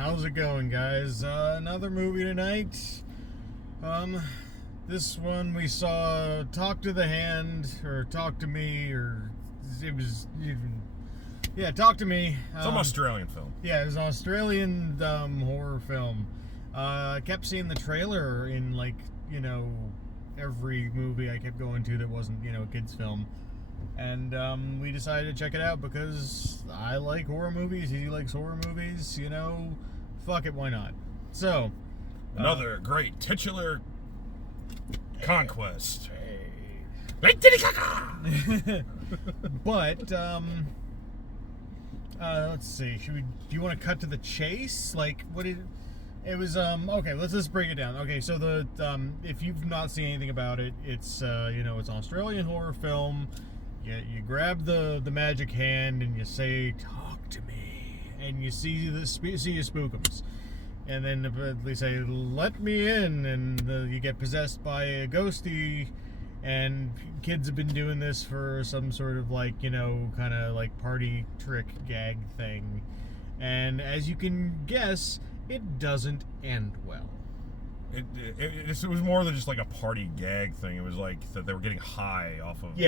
How's it going, guys? Another movie tonight. This one we saw Talk to the Hand, or Talk to Me, or it was even... Yeah, Talk to Me. It's an Australian film. Yeah, it was an Australian horror film. I kept seeing the trailer in, like, you know, every movie I kept going to that wasn't, you know, a kid's film. And we decided to check it out because I like horror movies, he likes horror movies, you know, fuck it, why not? So, another great titular conquest. But, let's see, do you want to cut to the chase? Like, it was, okay, let's just break it down. Okay, so if you've not seen anything about it, it's, you know, it's an Australian horror film. You grab the magic hand and you say, "Talk to me," and you see your spookums, and then they say, "Let me in," and you get possessed by a ghosty. And kids have been doing this for some sort of, like, you know, kind of like party trick gag thing, and as you can guess, it doesn't end well. It was more than just like a party gag thing. It was like that they were getting high off of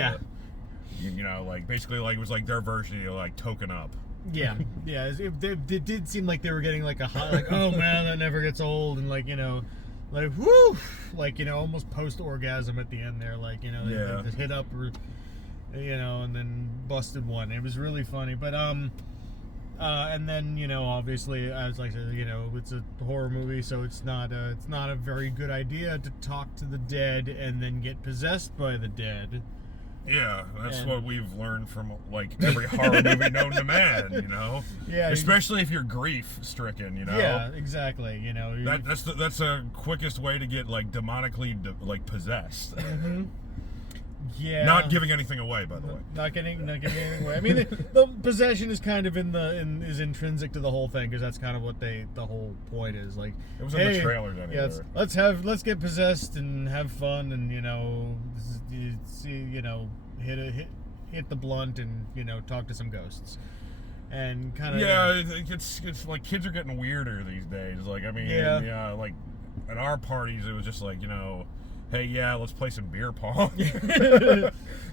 you know, like, basically, like, it was like their version of, like, Token Up. Yeah, it did seem like they were getting, like, a high, like, oh, man, that never gets old, and, like, you know, like, whoo, like, you know, almost post-orgasm at the end there, like, you know, they just hit up, or, you know, and then busted one. It was really funny, but, and then, you know, obviously, as I said, you know, it's a horror movie, so it's not a very good idea to talk to the dead and then get possessed by the dead. Yeah, that's what we've learned from, like, every horror movie known to man, you know? Yeah. Especially if you're grief-stricken, you know? Yeah, exactly, you know. That's the quickest way to get, like, demonically, like, possessed. Mm-hmm. Yeah. Not giving anything away, by the way. Not giving anything away. I mean, the possession is kind of is intrinsic to the whole thing, because that's kind of what the whole point is. Like, it was in the trailers anyway. Yeah, let's get possessed and have fun, and, you know, hit the blunt, and, you know, talk to some ghosts, and kind of. Yeah, it's like kids are getting weirder these days. Like, I mean, yeah, like at our parties, it was just like, you know, hey, yeah, let's play some beer pong.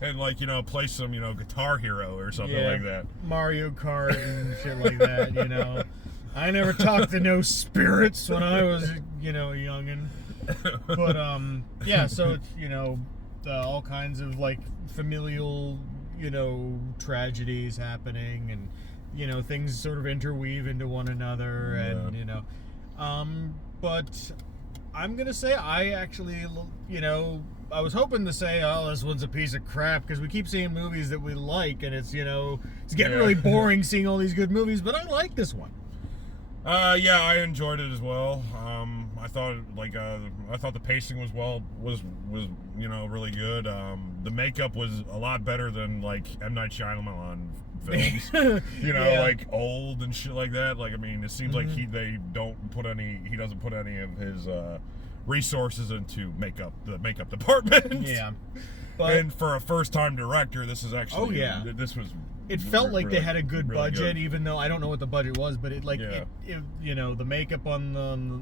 And, like, you know, play some, you know, Guitar Hero or something like that. Mario Kart and shit like that, you know. I never talked to no spirits when I was, you know, a youngin'. But, yeah, so, you know, all kinds of, like, familial, you know, tragedies happening, and, you know, things sort of interweave into one another, and, you know. But I'm gonna say I actually, you know, I was hoping to say, oh, this one's a piece of crap, because we keep seeing movies that we like, and it's, you know, it's getting really boring seeing all these good movies, but I like this one. Yeah, I enjoyed it as well. I thought, like, I thought the pacing was you know, really good. The makeup was a lot better than, like, M. Night Shyamalan films. You know, like, old and shit like that. Like, I mean, it seems like he doesn't put any of his resources into the makeup department. Yeah. And for a first-time director, this is actually this was. It felt like they had a good budget, good. Even though I don't know what the budget was, but it you know, the makeup on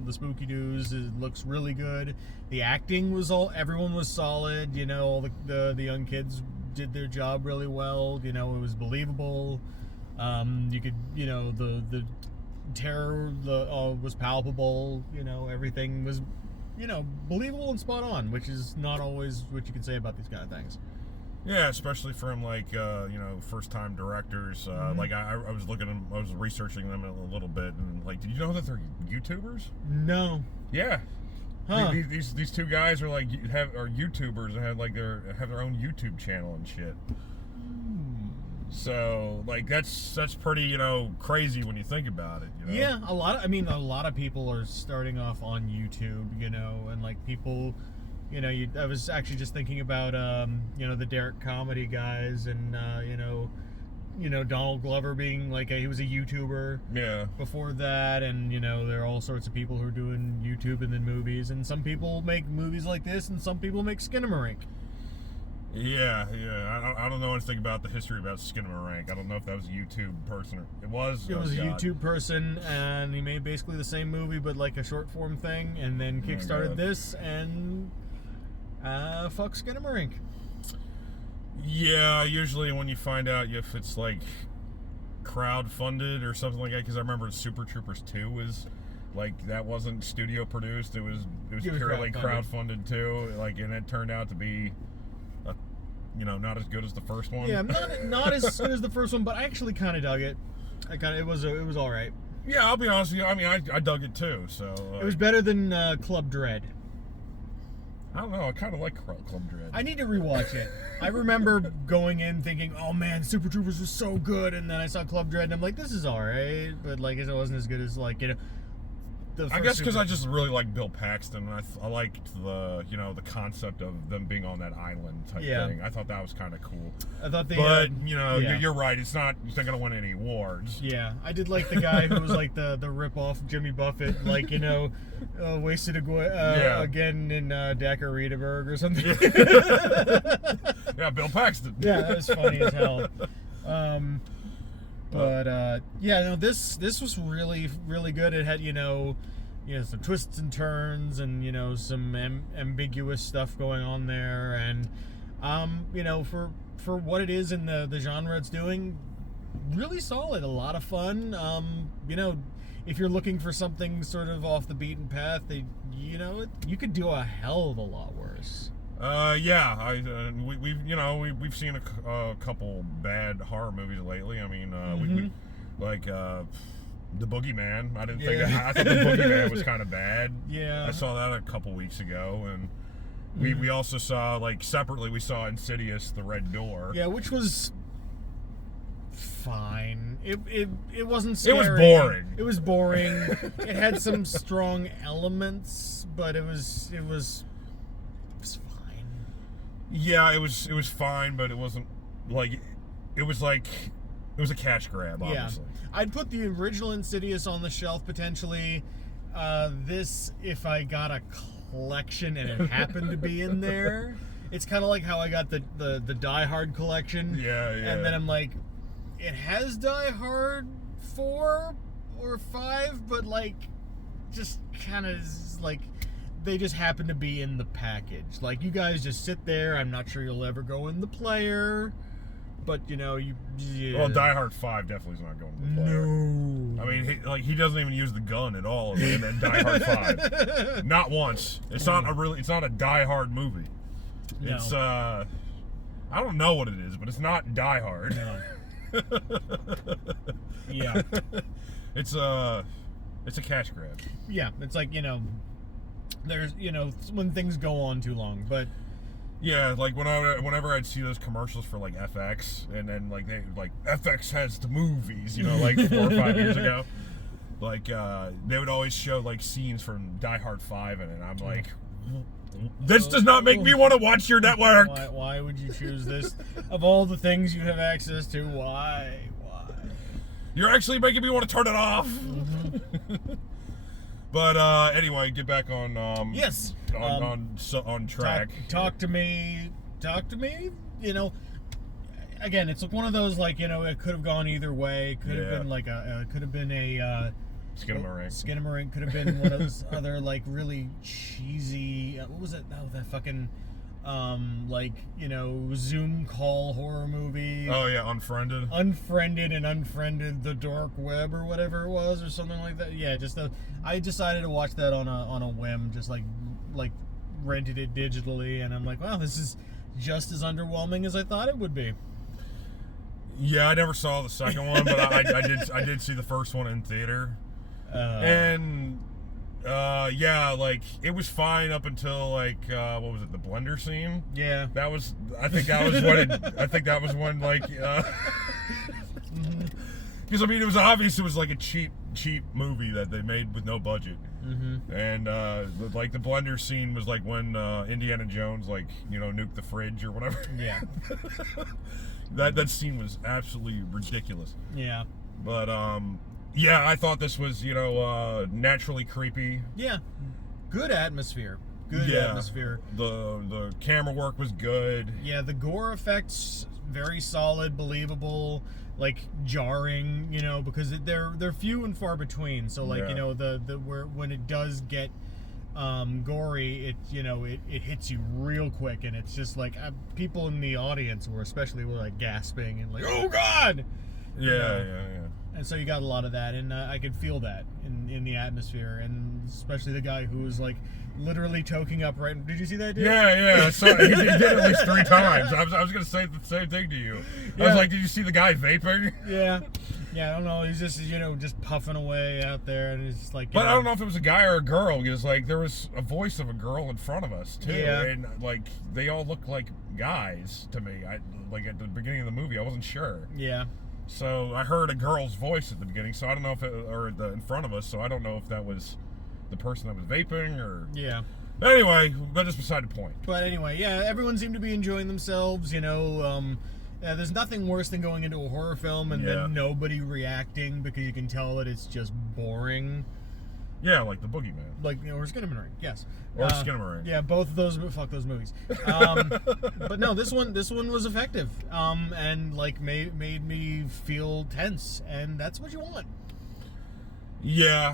the spooky dudes looks really good. The acting everyone was solid. You know, all the young kids did their job really well. You know, it was believable. You could, you know, the terror was palpable. You know, everything was, you know, believable and spot on, which is not always what you can say about these kind of things. Yeah, especially from, like, you know, first-time directors. Like, I was researching them a little bit, and, like, did you know that they're YouTubers? No. Yeah. Huh. These two guys are, like, are YouTubers and have their own YouTube channel and shit. So, like, that's pretty, you know, crazy when you think about it. You know? Yeah, a lot of people are starting off on YouTube, you know, and, like, people. You know, I was actually just thinking about, you know, the Derek comedy guys, and, you know, Donald Glover being, like, he was a YouTuber. Yeah. Before that, and, you know, there are all sorts of people who are doing YouTube and then movies, and some people make movies like this, and some people make Skinamarink. Yeah. I don't know anything about the history about Skinamarink. I don't know if that was a YouTube person or it was. It was a YouTube person, and he made basically the same movie, but like a short form thing, and then kickstarted this, and fuck Skinamarink. Yeah, usually when you find out if it's like crowd-funded or something like that, because I remember Super Troopers 2 was like, that wasn't studio produced, it was purely crowd-funded too, like, and it turned out to be not as good as the first one. Yeah, not as good as the first one, but I actually kind of dug it. It was all right. Yeah, I'll be honest with you, I mean, I dug it too, so it was better than Club Dread. I don't know, I kind of like Club Dread. I need to rewatch it. I remember going in thinking, oh man, Super Troopers was so good, and then I saw Club Dread, and I'm like, this is alright, but like, it wasn't as good as, like, I guess because I just really like Bill Paxton, and I liked the the concept of them being on that island type thing. I thought that was kind of cool. I thought you're right. It's not gonna win any awards. Yeah, I did like the guy who was like the rip-off Jimmy Buffett, like wasted again in Dacre-Riedeberg or something. Yeah, Bill Paxton. Yeah, that was funny as hell. This was really, really good. It had some twists and turns, and some ambiguous stuff going on there, and for what it is in the genre it's doing, really solid. A lot of fun. If you're looking for something sort of off the beaten path, you could do a hell of a lot worse. We've seen a couple bad horror movies lately. I mean, The Boogeyman. I thought The Boogeyman was kind of bad. Yeah, I saw that a couple weeks ago, and we also saw, like, separately, we saw Insidious: The Red Door. Yeah, which was fine. It wasn't scary. It was boring. It was boring. It had some strong elements, but it was fine. Yeah, it was fine, but it wasn't like it was a cash grab, obviously. Yeah. I'd put the original Insidious on the shelf potentially. This, if I got a collection and it happened to be in there, it's kind of like how I got the Die Hard collection. Yeah. And then I'm like, it has Die Hard 4 or 5, but like, just kind of like, they just happen to be in the package. Like, you guys just sit there. I'm not sure you'll ever go in the player, but Well, Die Hard 5 definitely is not going in the player. No. I mean, he doesn't even use the gun at all in Die Hard 5. Not once. It's not a Die Hard movie. No. It's I don't know what it is, but it's not Die Hard. No. Yeah. It's a cash grab. Yeah, it's like, there's, when things go on too long, but yeah, like whenever I'd see those commercials for like FX, and then FX has the movies, like 4 or 5 years ago, like they would always show like scenes from Die Hard 5 in it, and I'm like, this does not make me want to watch your network. Why would you choose this? Of all the things you have access to, why? You're actually making me want to turn it off. Mm-hmm. But anyway, get back on yes, on track. Talk to me. Again, it's one of those, like, it could have gone either way. Could have been like could have been a Skinamarink. Could have been one of those other, like, really cheesy. What was it? Oh, that fucking Zoom call horror movie. Oh yeah, Unfriended and the dark web or whatever it was, or something like that. Yeah, I decided to watch that on a whim, just like rented it digitally, and I'm like, wow, this is just as underwhelming as I thought it would be. Yeah, I never saw the second one, but I did see the first one in theater, and it was fine up until what was it, the blender scene? Yeah, I think that was when because I mean, it was obvious it was like a cheap movie that they made with no budget. Mm-hmm. And the blender scene was like when Indiana Jones nuked the fridge or whatever. Yeah. that scene was absolutely ridiculous. Yeah. But I thought this was naturally creepy. Yeah. Good atmosphere. good atmosphere. The camera work was good. Yeah, the gore effects very solid, believable, like jarring, you know, because they're few and far between. So like, you know, when it does get gory, it hits you real quick, and it's just like people in the audience were like gasping and like, oh God. Yeah. And so you got a lot of that, and I could feel that in the atmosphere, and especially the guy who was like literally choking up right. Did you see that, dude? Yeah. So he did it at least 3 times. I was gonna say the same thing to you. I was like, did you see the guy vaping? Yeah, I don't know. He's just just puffing away out there, and it's just like. But I don't know if it was a guy or a girl, because like there was a voice of a girl in front of us too, and like they all looked like guys to me. Like at the beginning of the movie, I wasn't sure. Yeah. So I heard a girl's voice at the beginning, so I don't know if in front of us, so I don't know if that was the person that was vaping or. Yeah. Anyway, but that's beside the point. But anyway, yeah, everyone seemed to be enjoying themselves, you know. There's nothing worse than going into a horror film and then nobody reacting, because you can tell that it's just boring. Yeah, like the Boogeyman. Like, or Skinamarink, yes. Or Skinamarink. Yeah, both of those, fuck those movies. But no, this one was effective. And like made me feel tense, and that's what you want. Yeah.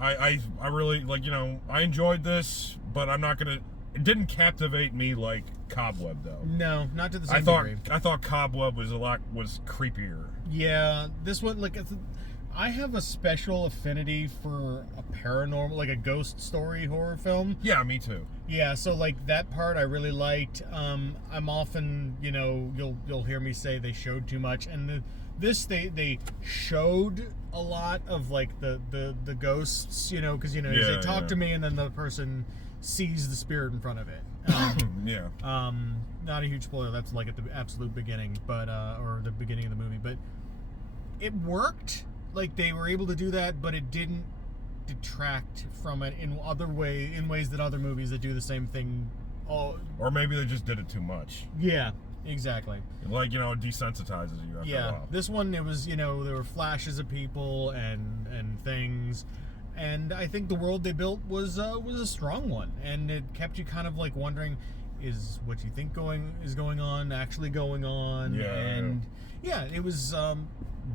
I really, like, you know, I enjoyed this, but I'm not gonna. It didn't captivate me like Cobweb, though. No, not to the same degree. I thought Cobweb was creepier. Yeah, this one, like, I have a special affinity for a paranormal, like a ghost story horror film. Yeah, me too. Yeah, so like that part I really liked. I'm often, you know, you'll hear me say they showed too much, and they showed a lot of like the ghosts, you know, because you know they talk to me and then the person sees the spirit in front of it. Not a huge spoiler. That's like at the absolute beginning, but or the beginning of the movie, but it worked. Like they were able to do that, but it didn't detract from it in ways that other movies that do the same thing. Or maybe they just did it too much. Yeah, exactly. Like, you know, it desensitizes you after a while. This one, it was, you know, there were flashes of people and things, and I think the world they built was a strong one, and it kept you kind of like wondering, is what you think is going on actually going on? Yeah, it was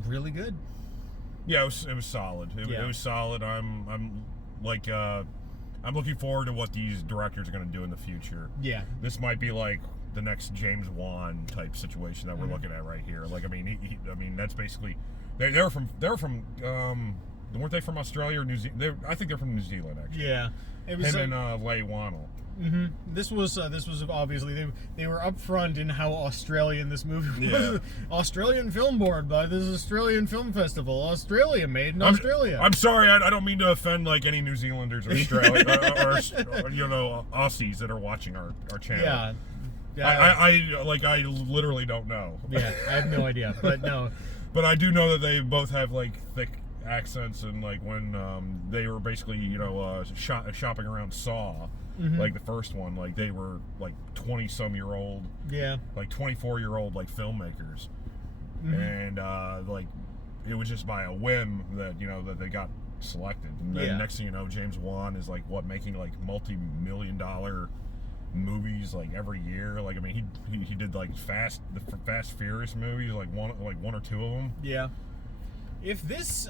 really good. Yeah, it was solid. It was solid. I'm like I'm looking forward to what these directors are going to do in the future. Yeah, this might be like the next James Wan type situation that we're looking at right here. Like, I mean, that's basically they're from weren't they from Australia or New Zealand? I think they're from New Zealand, actually. Yeah, it was him and Leigh Whannell. Mm-hmm. This was obviously they were upfront in how Australian this movie was. Yeah. Australian Film Board by this Australian Film Festival. Australia, made in Australia. I'm sorry, I don't mean to offend like any New Zealanders or or you know, Aussies that are watching our channel. Yeah. I literally don't know. Yeah, I have no idea, but no. But I do know that they both have like thick accents, and like when they were basically, you know, shopping around Saw. Mm-hmm. Like the first one, like they were like 20-some-year-old, like 24-year-old like filmmakers, and like it was just by a whim that, you know, that they got selected. And then next thing you know, James Wan is like making like multi-million-dollar movies like every year. Like, I mean, he did like the Fast Furious movies, like one or two of them. Yeah. If this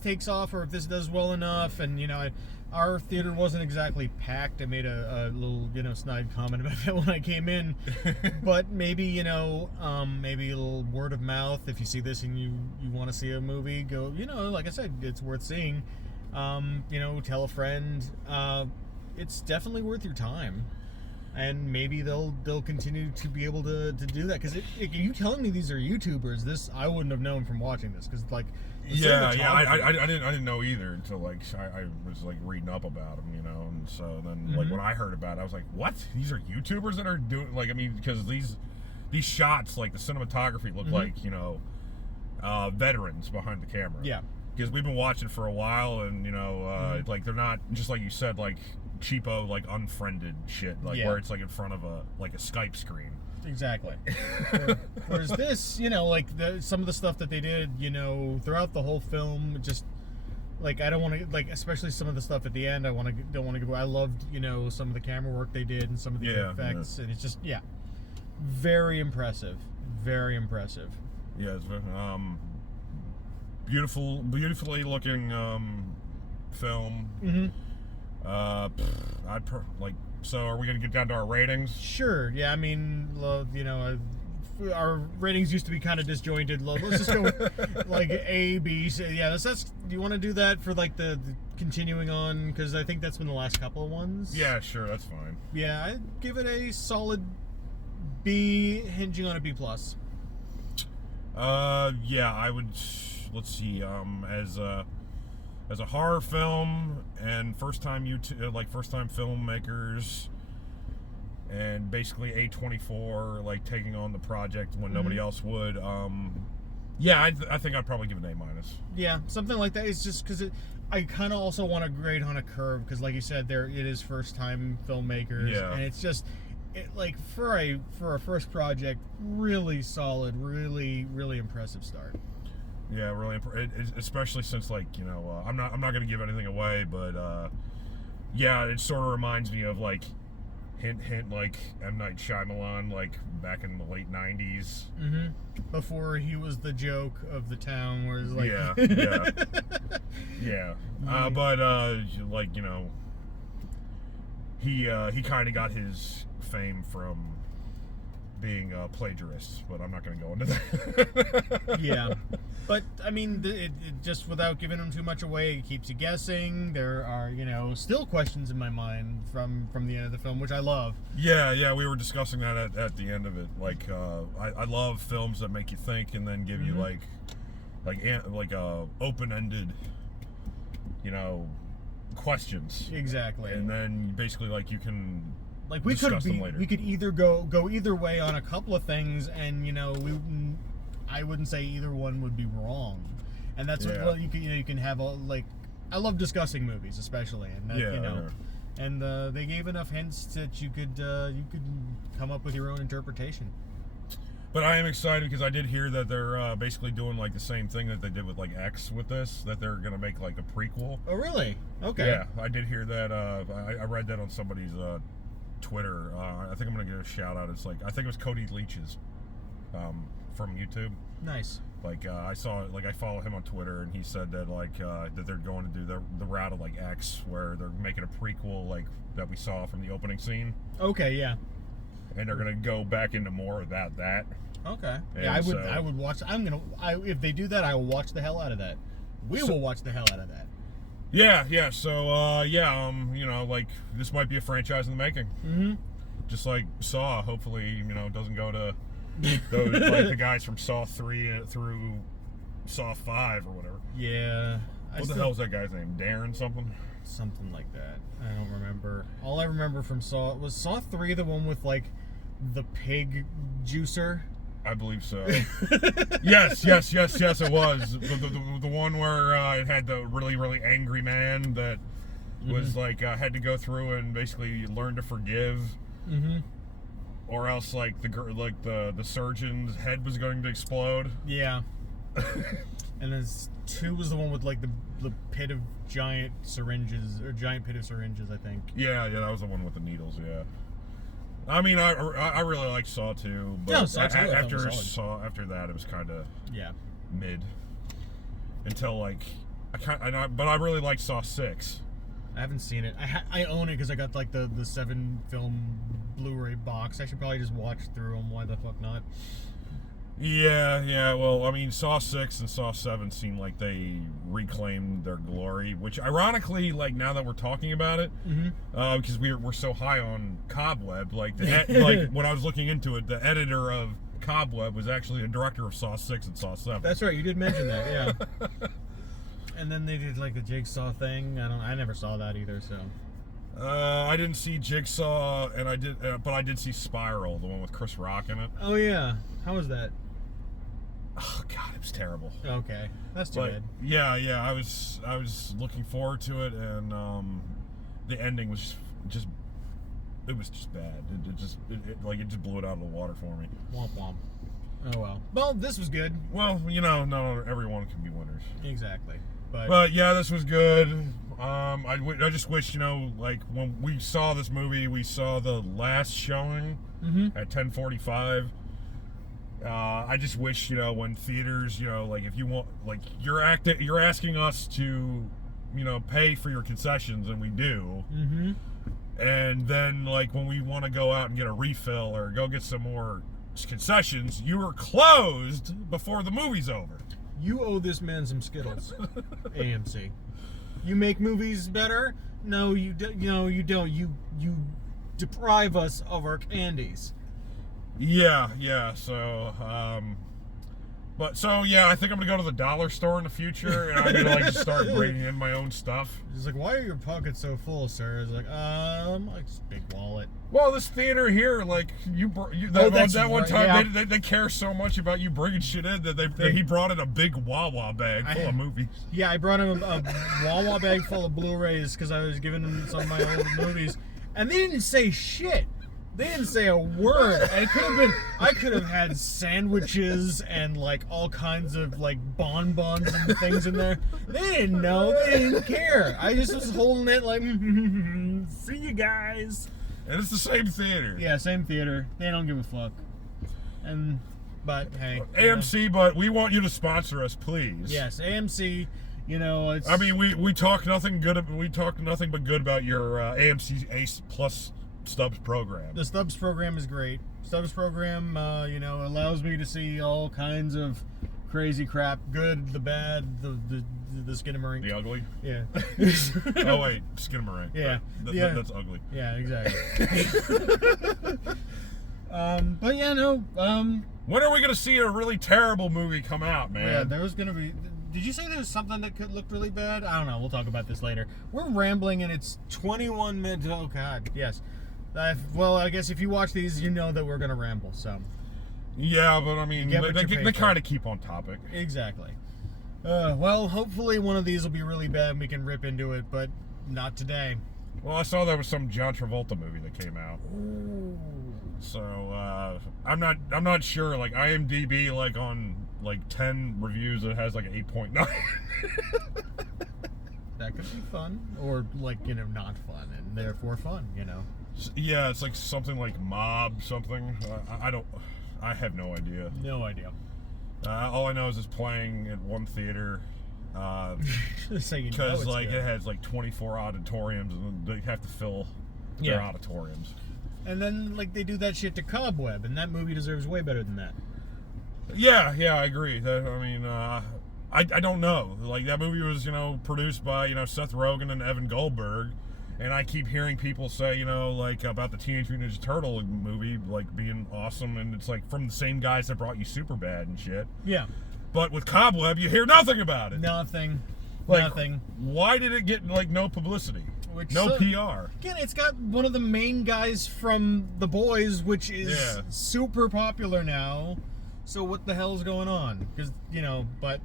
takes off, or if this does well enough, and you know, our theater wasn't exactly packed. I made a little, you know, snide comment about that when I came in. But maybe, you know, maybe a little word of mouth. If you see this and you want to see a movie, go, you know, like I said, it's worth seeing. You know, tell a friend. It's definitely worth your time. And maybe they'll continue to be able to do that, because you telling me these are YouTubers, this I wouldn't have known from watching this, because like I didn't know either until like I was like reading up about them, you know, and so then like when I heard about it, I was like, what? These are YouTubers that are doing, like, I mean, because these shots, like the cinematography look like, you know, veterans behind the camera. Yeah, because we've been watching for a while, and you know, like they're not, just like you said, like cheapo, like unfriended shit, like where it's like in front of a Skype screen. Exactly. Whereas this, you know, like some of the stuff that they did, you know, throughout the whole film, just like I don't want to like, especially some of the stuff at the end. Don't want to go. I loved some of the camera work they did and some of the effects, and it's just very impressive, very impressive. Yeah, it's beautifully looking film. So are we gonna get down to our ratings? Sure. Yeah, I mean, our ratings used to be kind of disjointed. Let's just go with like A, B, C. Yeah, do you want to do that for like the continuing on? Because I think that's been the last couple of ones. Yeah, sure, that's fine. Yeah, I'd give it a solid B, hinging on a B+. Yeah, I would. Let's see. As a horror film and first time filmmakers, and basically A24 like taking on the project when nobody else would. Yeah, I think I'd probably give it an A-. Yeah, something like that. It's just because I kind of also want to grade on a curve because, like you said, it is first time filmmakers, and it's just. Like for a first project, really solid, really impressive start. Yeah, really, especially since I'm not gonna give anything away, but yeah, it sort of reminds me of like hint like M. Night Shyamalan, like back in the late '90s. Before he was the joke of the town, where it's like but he kind of got his fame from being a plagiarist, but I'm not going to go into that. Yeah, but I mean, it just without giving him too much away, it keeps you guessing. There are still questions in my mind from the end of the film, which I love. Yeah, we were discussing that at the end of it. Like, I love films that make you think and then give you like open-ended, questions. Exactly. And then basically like you can. Like we could either go either way on a couple of things, and I wouldn't say either one would be wrong, and that's what you can have I love discussing movies especially, and that, and they gave enough hints that you could come up with your own interpretation. But I am excited because I did hear that they're basically doing like the same thing that they did with like X with this, that they're gonna make like a prequel. Oh really? Okay. Yeah, I did hear that. I read that on somebody's Twitter. I think I'm gonna give a shout out. It's like I think it was Cody Leach's from YouTube. Nice. Like I follow him on Twitter, and he said that that they're going to do the route of like X, where they're making a prequel like that we saw from the opening scene. Okay, yeah. And they're gonna go back into more about that. Okay. And yeah, I would watch. If they do that, I will watch the hell out of that. We will watch the hell out of that. Yeah. So, like this might be a franchise in the making. Just like Saw. Hopefully, doesn't go to like the guys from Saw 3 through Saw 5 or whatever. Yeah. What the hell was that guy's name? Darren something? Something like that. I don't remember. All I remember from Saw was Saw 3, the one with like the pig juicer. I believe so. Yes, it was. The one where it had the really angry man that was like had to go through and basically learn to forgive. Or else like the surgeon's head was going to explode. Yeah. And then 2 was the one with like the pit of giant syringes, or giant pit of syringes, I think. Yeah, that was the one with the needles, yeah. I mean, I really liked Saw 2, but after that, it was kind of mid. Until like but I really liked Saw 6. I haven't seen it. I own it because I got like the 7 film Blu-ray box. I should probably just watch through them. Why the fuck not? Yeah. Well, I mean, Saw 6 and Saw 7 seem like they reclaimed their glory, which ironically, like now that we're talking about it, because we're so high on Cobweb, like like when I was looking into it, the editor of Cobweb was actually the director of Saw 6 and Saw 7. That's right, you did mention that, yeah. And then they did like the Jigsaw thing. I never saw that either, so. I didn't see Jigsaw, and but I did see Spiral, the one with Chris Rock in it. Oh yeah, how was that? Oh God, it was terrible. Okay, that's too bad. Yeah, I was looking forward to it, and the ending was just bad. It just blew it out of the water for me. Womp womp. Oh well. Well, this was good. Well, you know, not everyone can be winners. Exactly. But yeah, this was good. I just wish, you know, like when we saw this movie, we saw the last showing at 10:45. I just wish, you know, when theaters, you know, like if you want, like you're asking us to, you know, pay for your concessions, and we do. And then, like, when we want to go out and get a refill or go get some more concessions, you are closed before the movie's over. You owe this man some Skittles, AMC. You make movies better? No, you don't. You deprive us of our candies. Yeah. So, I think I'm gonna go to the dollar store in the future, and I'm gonna like just start bringing in my own stuff. He's like, "Why are your pockets so full, sir?" It's like, like this big wallet. Well, this theater here, like that one time, they care so much about you bringing shit in that he brought in a big Wawa bag full of movies. Yeah, I brought him a Wawa bag full of Blu-rays because I was giving him some of my old movies, and they didn't say shit. They didn't say a word. I could have had sandwiches and like all kinds of like bonbons and things in there. They didn't know. They didn't care. I just was holding it like, see you guys. And it's the same theater. Yeah, same theater. They don't give a fuck. But hey, AMC, but we want you to sponsor us, please. Yes, AMC. You know, it's. I mean, we talk nothing good. We talk nothing but good about your AMC Ace Plus Stubs program. The Stubs program is great. Stubs program, you know, allows me to see all kinds of crazy crap, good, the bad, the skinamarink. The ugly? Yeah. Oh wait, skinamarink. Yeah. That's ugly. Yeah, exactly. But yeah, no. When are we gonna see a really terrible movie come out, man? Yeah, there was gonna be. Did you say there was something that could look really bad? I don't know. We'll talk about this later. We're rambling, and it's 21 minutes. Oh God, yes. Well, I guess if you watch these, you know that we're gonna ramble. So. Yeah, but I mean, they kind of keep on topic. Exactly. Well, hopefully one of these will be really bad and we can rip into it, but not today. Well, I saw there was some John Travolta movie that came out. Ooh. So I'm not sure. Like IMDb, like on like 10 reviews, it has like an 8.9. That could be fun, or like, you know, not fun, and therefore fun. You know. Yeah, it's like something like Mob something. I have no idea. No idea. All I know is it's playing at one theater. So you know because it's like good. it has like 24 auditoriums, and they have to fill their auditoriums. And then like they do that shit to Cobweb, and that movie deserves way better than that. Yeah, I agree. I don't know. Like that movie was, you know, produced by, you know, Seth Rogen and Evan Goldberg. And I keep hearing people say, you know, like about the Teenage Mutant Ninja Turtle movie, like being awesome, and it's like from the same guys that brought you Superbad and shit. Yeah. But with Cobweb, you hear nothing about it. Nothing. Like, nothing. Why did it get like no publicity? No PR. Again, it's got one of the main guys from The Boys, which is super popular now. So what the hell's going on? Because, you know, but.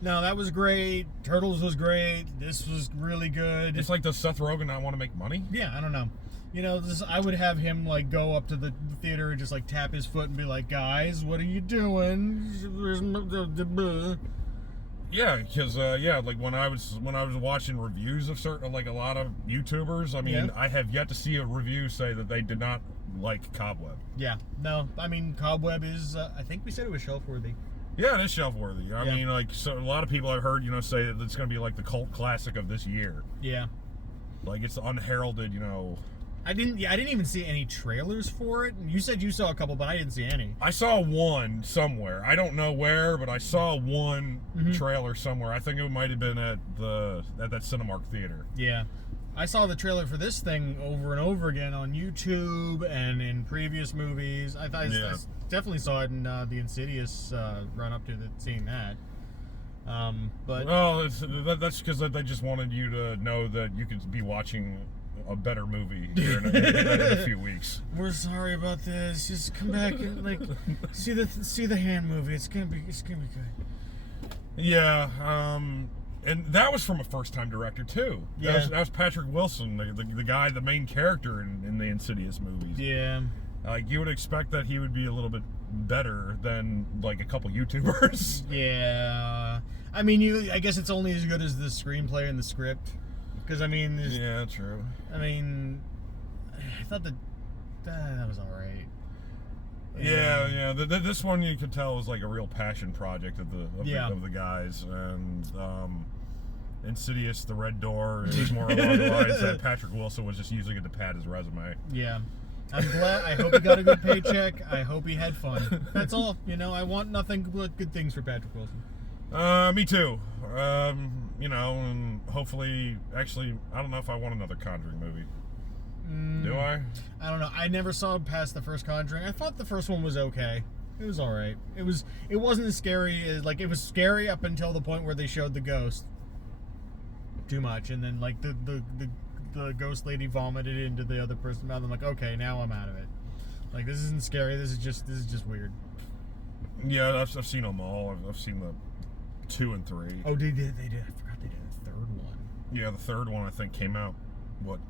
No, that was great. Turtles was great. This was really good. It's like, does Seth Rogen not want to make money? Yeah, I don't know. You know, I would have him like go up to the theater and just like tap his foot and be like, "Guys, what are you doing?" Yeah, because like when I was watching reviews of certain, like a lot of YouTubers, I mean, I have yet to see a review say that they did not like Cobweb. Yeah, no, I mean Cobweb is. I think we said it was shelf worthy. Yeah, it is shelf worthy. I mean, like, so a lot of people I've heard, you know, say that it's going to be like the cult classic of this year. Yeah. Like it's unheralded, you know. I didn't even see any trailers for it. You said you saw a couple, but I didn't see any. I saw one somewhere. I don't know where, but I saw one trailer somewhere. I think it might have been at that Cinemark theater. Yeah. I saw the trailer for this thing over and over again on YouTube and in previous movies. I definitely saw it in the Insidious run up to seeing that. But well, that's because they just wanted you to know that you could be watching a better movie here in a few weeks. We're sorry about this. Just come back and like see the hand movie. It's gonna be good. Yeah. And that was from a first-time director too. Yeah. That was Patrick Wilson, the guy, the main character in the Insidious movies. Yeah. Like you would expect that he would be a little bit better than like a couple YouTubers. Yeah. I mean, I guess it's only as good as the screenplay and the script. Because, I mean... Yeah, true. I mean... I thought that was alright. Yeah. This one you could tell was like a real passion project of the guys. And Insidious, The Red Door, is more along the lines that Patrick Wilson was just using it to pad his resume. Yeah. I'm glad. I hope he got a good paycheck. I hope he had fun. That's all. You know, I want nothing but good things for Patrick Wilson. Me too. You know, and hopefully, actually, I don't know if I want another Conjuring movie. Do I? I don't know. I never saw past the first Conjuring. I thought the first one was okay. It was all right. It wasn't as scary as, like, it was scary up until the point where they showed the ghost too much, and then like the ghost lady vomited into the other person's mouth. I'm like, okay, now I'm out of it. Like, this isn't scary. This is just weird. Yeah, I've seen them all. I've seen the 2 and 3. Oh, they did. I forgot they did a third one. Yeah, the third one I think came out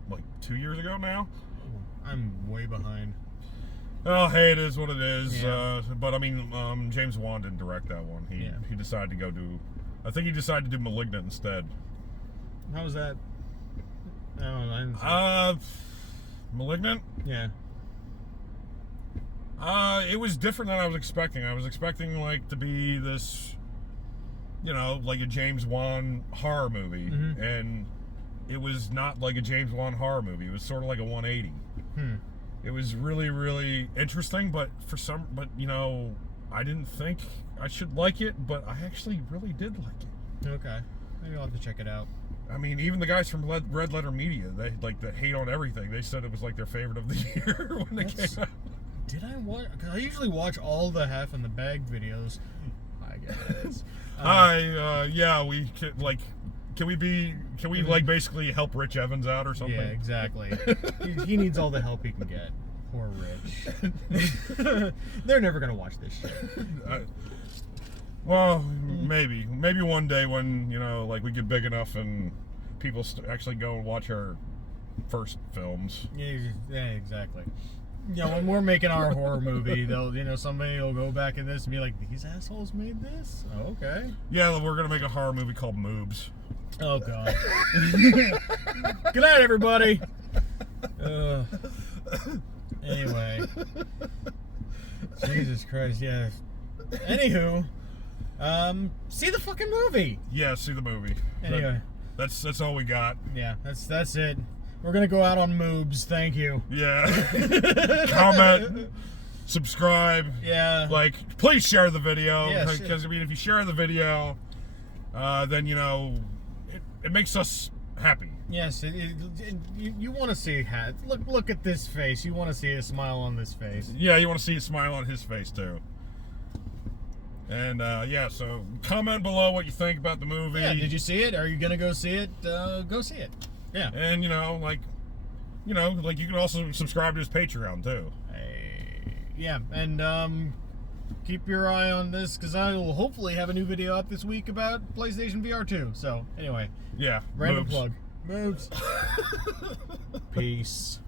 like 2 years ago now. Oh, I'm way behind. Oh, hey, it is what it is. Yeah. But I mean, James Wan didn't direct that one. He decided to go do. I think he decided to do *Malignant* instead. How was that? I don't know. *Malignant*? Yeah. It was different than I was expecting. I was expecting like to be this, you know, like a James Wan horror movie, and it was not like a James Wan horror movie. It was sort of like a 180. It was really, really interesting, but you know, I didn't think I should like it, but I actually really did like it. Okay, maybe I'll have to check it out. I mean, even the guys from Red Letter Media, they like that hate on everything. They said it was like their favorite of the year when it came out. Did I watch? Because I usually watch all the Half in the Bag videos. I guess. Yeah, we can, like. Can we like basically help Rich Evans out or something? Yeah, exactly. he needs all the help he can get. Poor Rich. They're never gonna watch this shit. Well, maybe one day when, you know, like we get big enough and people actually go and watch our first films. Yeah, exactly. You know, when we're making our horror movie, they'll, you know, somebody will go back in this and be like, "These assholes made this? Oh, okay." Yeah, we're gonna make a horror movie called *Moobs*. Oh God. Good night, everybody. Anyway, Jesus Christ, yeah. Anywho, see the fucking movie. Yeah, see the movie. Anyway, that's all we got. Yeah, that's it. We're gonna go out on Moobs. Thank you. Yeah. Comment, subscribe. Yeah. Like, please share the video, Yeah, because I mean, if you share the video, then you know it makes us happy. Yes, you want to see look at this face. You want to see a smile on this face. Yeah, you want to see a smile on his face too. And yeah, so comment below what you think about the movie. Yeah, did you see it? Are you gonna go see it? Go see it. Yeah. And you can also subscribe to his Patreon too. Yeah, and keep your eye on this, because I will hopefully have a new video up this week about PlayStation VR 2. So anyway. Yeah. Random Moves. plug. Moves. Peace.